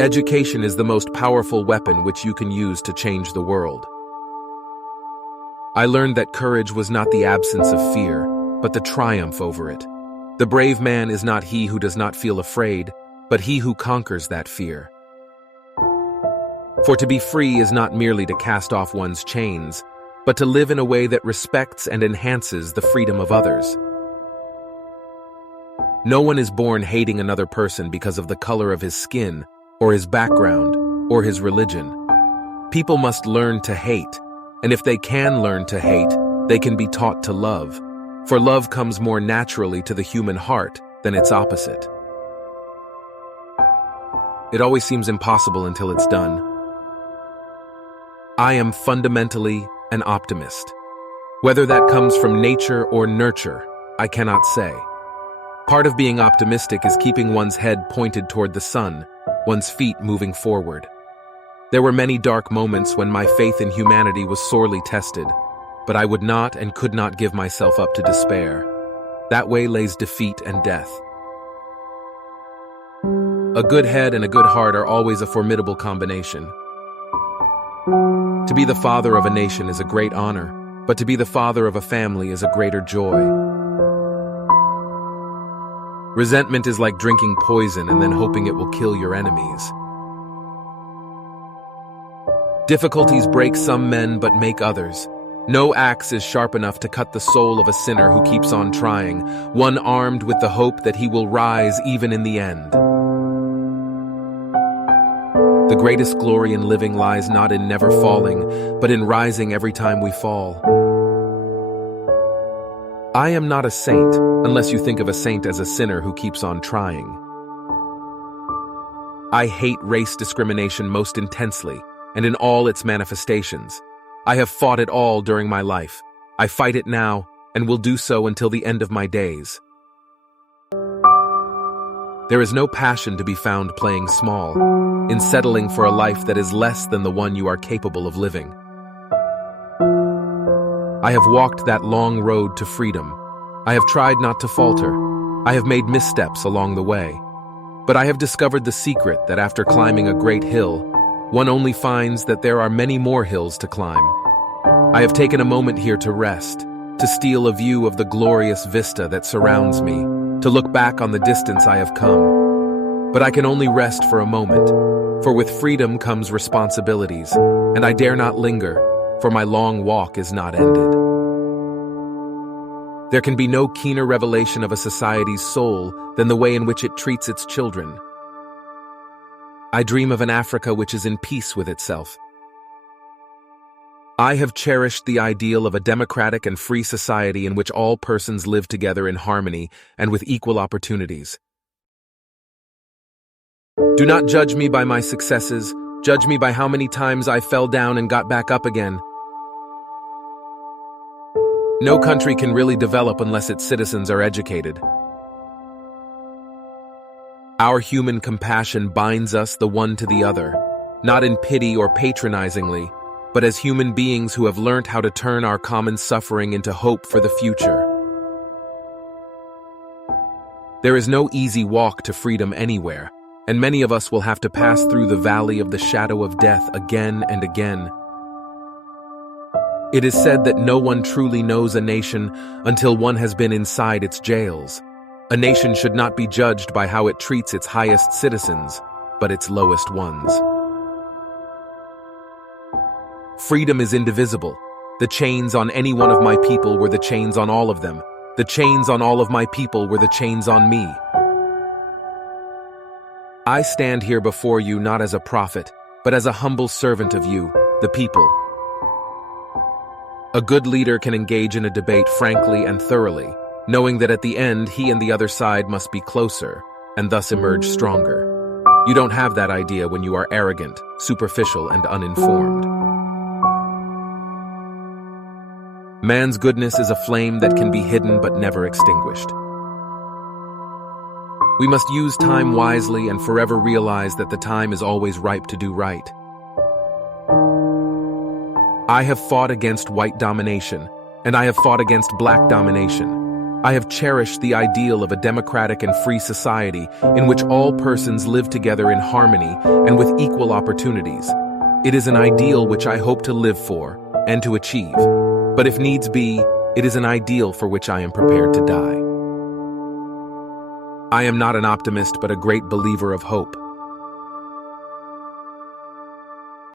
Education is the most powerful weapon which you can use to change the world. I learned that courage was not the absence of fear, but the triumph over it. The brave man is not he who does not feel afraid, but he who conquers that fear. For to be free is not merely to cast off one's chains, but to live in a way that respects and enhances the freedom of others. No one is born hating another person because of the color of his skin, or his background, or his religion. People must learn to hate, and if they can learn to hate, they can be taught to love, for love comes more naturally to the human heart than its opposite. It always seems impossible until it's done. I am fundamentally an optimist. Whether that comes from nature or nurture, I cannot say. Part of being optimistic is keeping one's head pointed toward the sun, one's feet moving forward. There were many dark moments when my faith in humanity was sorely tested, but I would not and could not give myself up to despair. That way lays defeat and death. A good head and a good heart are always a formidable combination. To be the father of a nation is a great honor, but to be the father of a family is a greater joy. Resentment is like drinking poison and then hoping it will kill your enemies. Difficulties break some men but make others. No axe is sharp enough to cut the soul of a sinner who keeps on trying, one armed with the hope that he will rise even in the end. The greatest glory in living lies not in never falling, but in rising every time we fall. I am not a saint, unless you think of a saint as a sinner who keeps on trying. I hate race discrimination most intensely, and in all its manifestations. I have fought it all during my life. I fight it now, and will do so until the end of my days. There is no passion to be found playing small, in settling for a life that is less than the one you are capable of living. I have walked that long road to freedom. I have tried not to falter. I have made missteps along the way. But I have discovered the secret that after climbing a great hill, one only finds that there are many more hills to climb. I have taken a moment here to rest, to steal a view of the glorious vista that surrounds me, to look back on the distance I have come. But I can only rest for a moment, for with freedom comes responsibilities, and I dare not linger, for my long walk is not ended. There can be no keener revelation of a society's soul than the way in which it treats its children. I dream of an Africa which is in peace with itself. I have cherished the ideal of a democratic and free society in which all persons live together in harmony and with equal opportunities. Do not judge me by my successes, judge me by how many times I fell down and got back up again. No country can really develop unless its citizens are educated. Our human compassion binds us the one to the other, not in pity or patronizingly, but as human beings who have learnt how to turn our common suffering into hope for the future. There is no easy walk to freedom anywhere, and many of us will have to pass through the valley of the shadow of death again and again. It is said that no one truly knows a nation until one has been inside its jails. A nation should not be judged by how it treats its highest citizens, but its lowest ones. Freedom is indivisible. The chains on any one of my people were the chains on all of them. The chains on all of my people were the chains on me. I stand here before you not as a prophet, but as a humble servant of you, the people. A good leader can engage in a debate frankly and thoroughly, knowing that at the end he and the other side must be closer, and thus emerge stronger. You don't have that idea when you are arrogant, superficial, and uninformed. Man's goodness is a flame that can be hidden but never extinguished. We must use time wisely and forever realize that the time is always ripe to do right. I have fought against white domination, and I have fought against black domination. I have cherished the ideal of a democratic and free society in which all persons live together in harmony and with equal opportunities. It is an ideal which I hope to live for and to achieve. But if needs be, it is an ideal for which I am prepared to die. I am not an optimist but a great believer of hope.